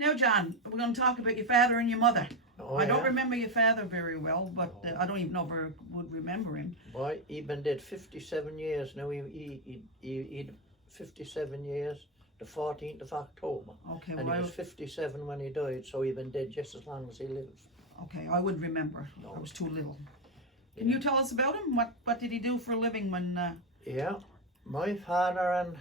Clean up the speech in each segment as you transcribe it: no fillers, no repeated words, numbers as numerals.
Now, John, we're going to talk about your father and your mother. Oh, I don't yeah? remember your father very well, but I don't even know if I would remember him. Boy, he been dead 57 years now. He 57 years, the 14th of October. Okay, And well, he was 57 when he died, so he been dead just as long as he lived. okay, I wouldn't remember. No. I was too little. Can Yeah. you tell us about him? What did he do for a living when? Yeah, my father, and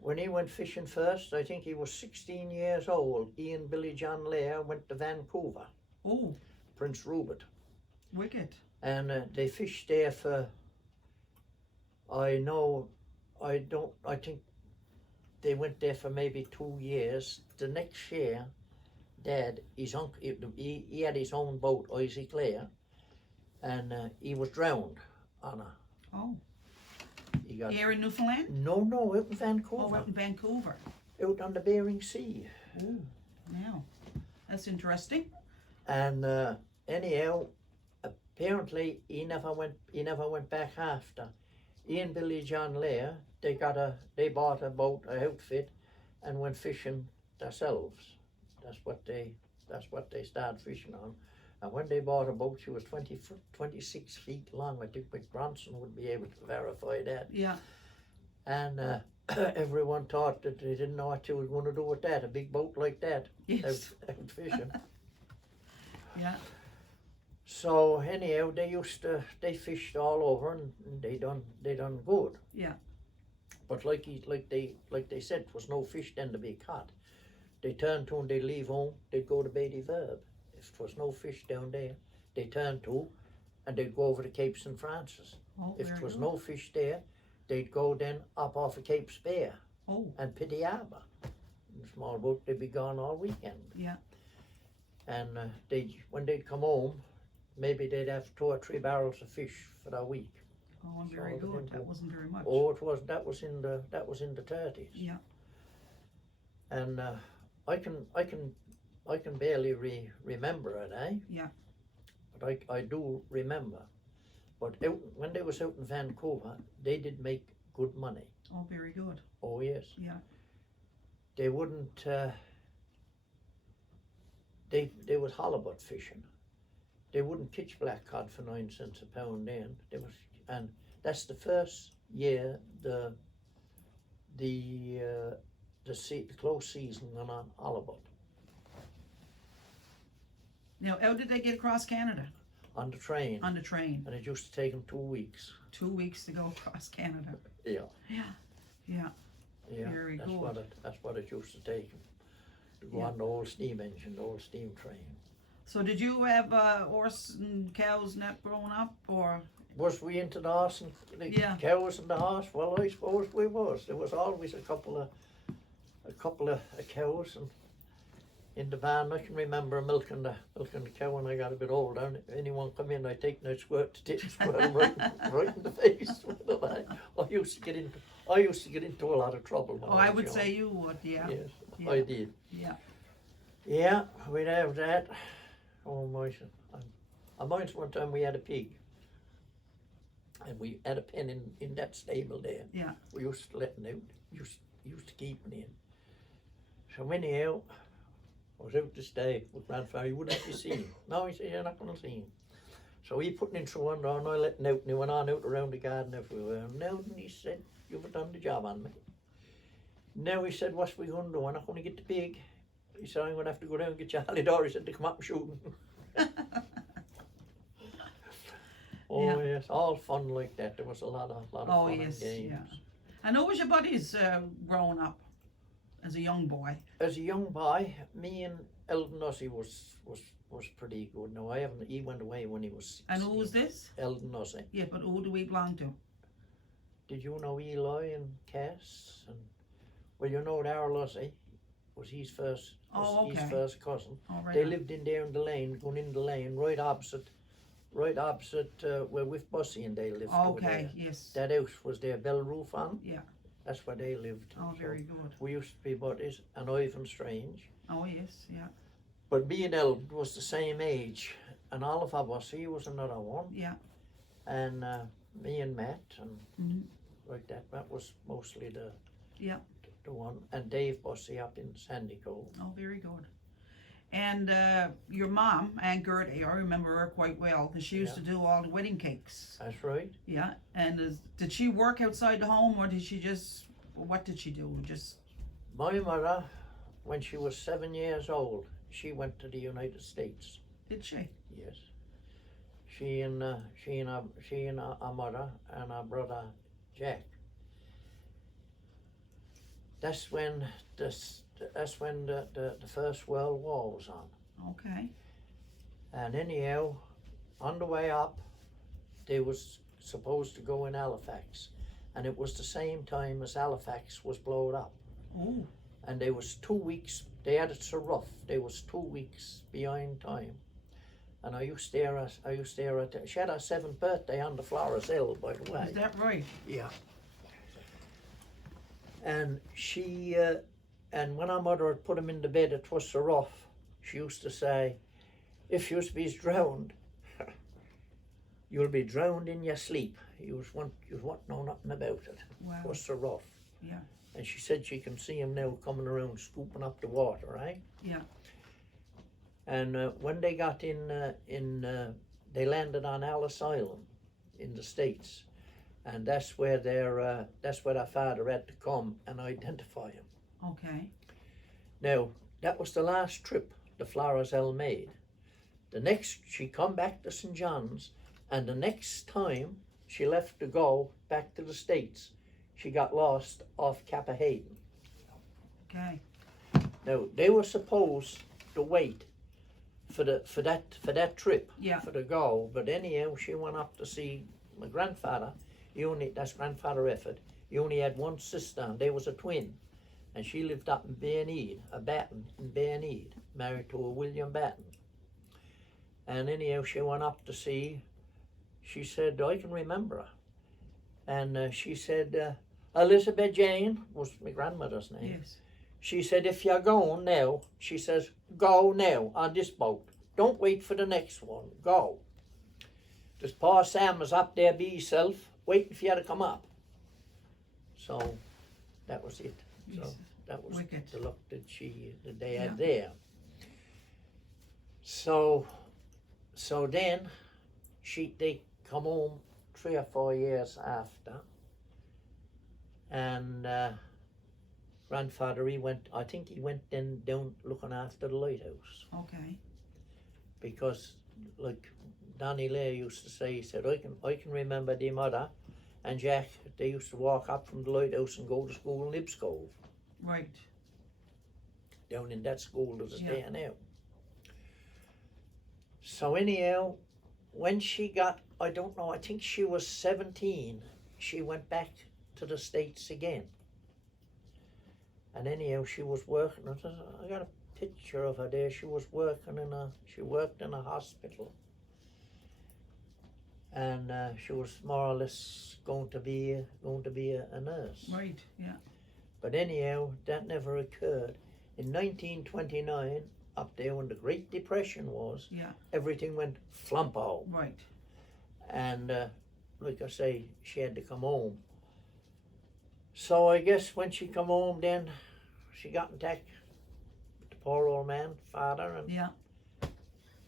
when he went fishing first, I think he was 16 years old. He and Billy John Lair went to Vancouver, Oh, Prince Rupert, wicked. and they fished there for, I think they went there for maybe 2 years. The next year, Dad, his uncle, he had his own boat, Isaac Lair, and he was drowned on a. Oh, He got, here in Newfoundland? no, out in Vancouver, Oh, out in Vancouver. out on the Bering Sea. Oh, now, that's interesting. And anyhow, apparently he never went back after. He and Billy John Lair, they bought a boat, a outfit, and went fishing themselves. That's what they started fishing on. And when they bought a boat, she was 26 feet long. I think Bronson would be able to verify that. Yeah. And everyone thought that they didn't know what you were going to do with that, a big boat like that, Yes. out fishing. Yeah. So anyhow, they fished all over, and they done good. Yeah. But like they said, there was no fish then to be caught. They turned to and they'd leave home, they'd go to Beatty Verb. If there was no fish down there, they turned to and they'd go over to Cape St. Francis. Oh, If very there was good. no fish there, they'd go then up off of Cape Spear Oh, and Pity Harbour. In a small boat, they'd be gone all weekend. yeah. And when they'd come home, maybe they'd have 2 or 3 barrels of fish for that week. Oh, very So good. That wasn't very much. Oh, that was in the 30s. Yeah. And I can barely remember it, eh? Yeah. But I do remember. But when they was out in Vancouver, they did make good money. Oh, very good. Oh yes. Yeah. They wouldn't. They was halibut fishing. They wouldn't catch black cod for 9 cents a pound then. And that's the first year the close season went on halibut. Now, how did they get across Canada? On the train. On the train. And it used to take them 2 weeks. 2 weeks to go across Canada. Yeah. Yeah. Yeah. Yeah. Very that's good. That's what it used to take them. To go Yeah. on the old steam engine, the old steam train. So did you have horse and cows and that growing up, or? Was we into the horse and the Yeah. cows and the horse? Well, I suppose we was. There was always a couple of cows, and in the barn I can remember milking the cow when I got a bit older. And if anyone come in, I take no squirt to take squirt them right in the face. I used to get into a lot of trouble. When Oh, I was would young. say you would, yeah. Yes, Yeah. I did. Yeah. Yeah, we'd have that. Oh my! I mind one time we had a pig, and we had a pen in that stable there. Yeah. We used to let him out. Used to keep him in. So anyhow, I was out this day with grandfather. He wouldn't let me see him. No, he said, you're not going to see him. So he put him in through one door, and I let him out, and he went on out around the garden everywhere. And now he said, you've done the job on me. Now he said, what's we going to do? I'm not going to get the pig. He said, I'm going to have to go down and get Charlie Door. He said, to come up and shoot him. Oh Yeah. yes, all fun like that. There was a lot of Oh, fun and yes, games. yeah. And who was your buddies growing up as a young boy? As a young boy, me and Eldon Nussey was pretty good. No, he went away when he was 16. And who was this? Eldon Nussey. Yeah, but who do we belong to? Did you know Eli and Cass? And well, you know Darrell Nussey was his first cousin. Oh, right. They on. lived in there in the lane, going in the lane, right opposite where with Bussy and they lived. Oh, over okay, there. yes. That house was their bell roof on. Yeah. That's where they lived. Oh, So very good. we used to be buddies, and Ivan Strange. Oh, yes, yeah. But me and Eldon was the same age, and Oliver Bussy was another one, Yeah. and me and Matt, and Mhm. like that. That was mostly the Yeah. the one, and Dave Bossy up in Sandy Cove. Oh, very good. And your mom, Aunt Gertie, I remember her quite well because she used to do all the wedding cakes. That's right. Yeah. And did she work outside the home, or did she just? What did she do? Just. My mother, when she was 7 years old, she went to the United States. Did she? Yes. She and our mother and our brother Jack. That's when the First World War was on. Okay. And anyhow, on the way up, they was supposed to go in Halifax, and it was the same time as Halifax was blown up. Oh. And they was 2 weeks. They had it so rough. They was 2 weeks behind time. And I used to hear her. She had her 7th birthday on the Flores Hill, by the way. Is that right? Yeah. And she, and when our mother had put him in the bed, it was so rough, she used to say, if you be drowned, you'll be drowned in your sleep. You won't know nothing about it. Wow. It was so rough. Yeah. And she said she can see him now coming around scooping up the water, right? Yeah. And when they got they landed on Ellis Island in the States. And that's where their father had to come and identify him. Okay. Now, that was the last trip the Flores Hill made. The next, she come back to St. John's, and the next time she left to go back to the States, she got lost off Cap Hayden. Okay. Now, they were supposed to wait for that trip, Yeah. for the go, but anyhow, she went up to see my grandfather. That's Grandfather Efford. He only had one sister, and they was a twin. And she lived up in Bairneed, Batten in Bairneed, married to a William Batten. And anyhow, she went up to see, she said, I can remember her. And she said, Elizabeth Jane was my grandmother's name. Yes. She said, if you're going now, she says, go now on this boat. Don't wait for the next one, go. This poor Sam was up there by himself, waiting for you to come up. So that was it. So Yes. that was Wicked. the luck that they had there. So then they come home 3 or 4 years after, and grandfather, I think he went then down looking after the lighthouse, Okay. because like Danny Lear used to say, he said, I can remember the mother and Jack, they used to walk up from the lighthouse and go to school in Lipscove, Right. down in that school that is Yeah. there now. So anyhow, when she got, I don't know, I think she was 17, she went back to the States again. And anyhow, she was working, I got a picture of her there, she worked in a hospital. And she was more or less going to be a nurse. Right. Yeah. But anyhow, that never occurred. In 1929, up there when the Great Depression was, Yeah. everything went flumpo. Right. And like I say, she had to come home. So I guess when she come home, then she got in touch with the poor old man, father, and Yeah.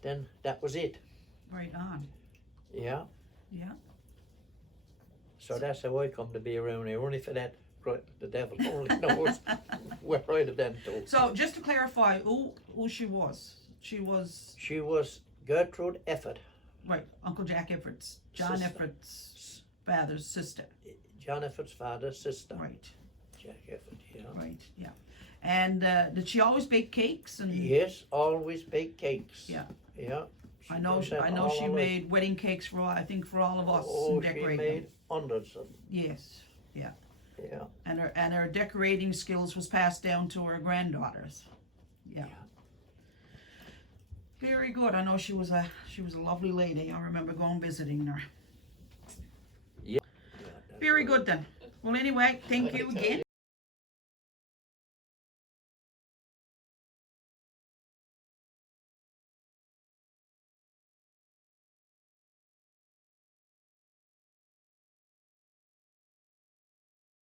then that was it. Right on. Yeah. Yeah. So that's how I come to be around here. Only for that, the devil only knows where I'd have been to. So just to clarify, who she was? She was Gertrude Efford. right. Uncle Jack Efford's, John Sister. Efford's father's sister. John Efford's father's sister. Right. Jack Efford, yeah. Right. Yeah. And did she always bake cakes? And Yes, always bake cakes. Yeah. Yeah. I know she made wedding cakes for all of us and She decorating. made hundreds of them. Yes. Yeah. Yeah. And her decorating skills was passed down to her granddaughters. Yeah. Very good. I know she was a lovely lady. I remember going visiting her. Yeah. Very good then. Well, anyway, thank you again.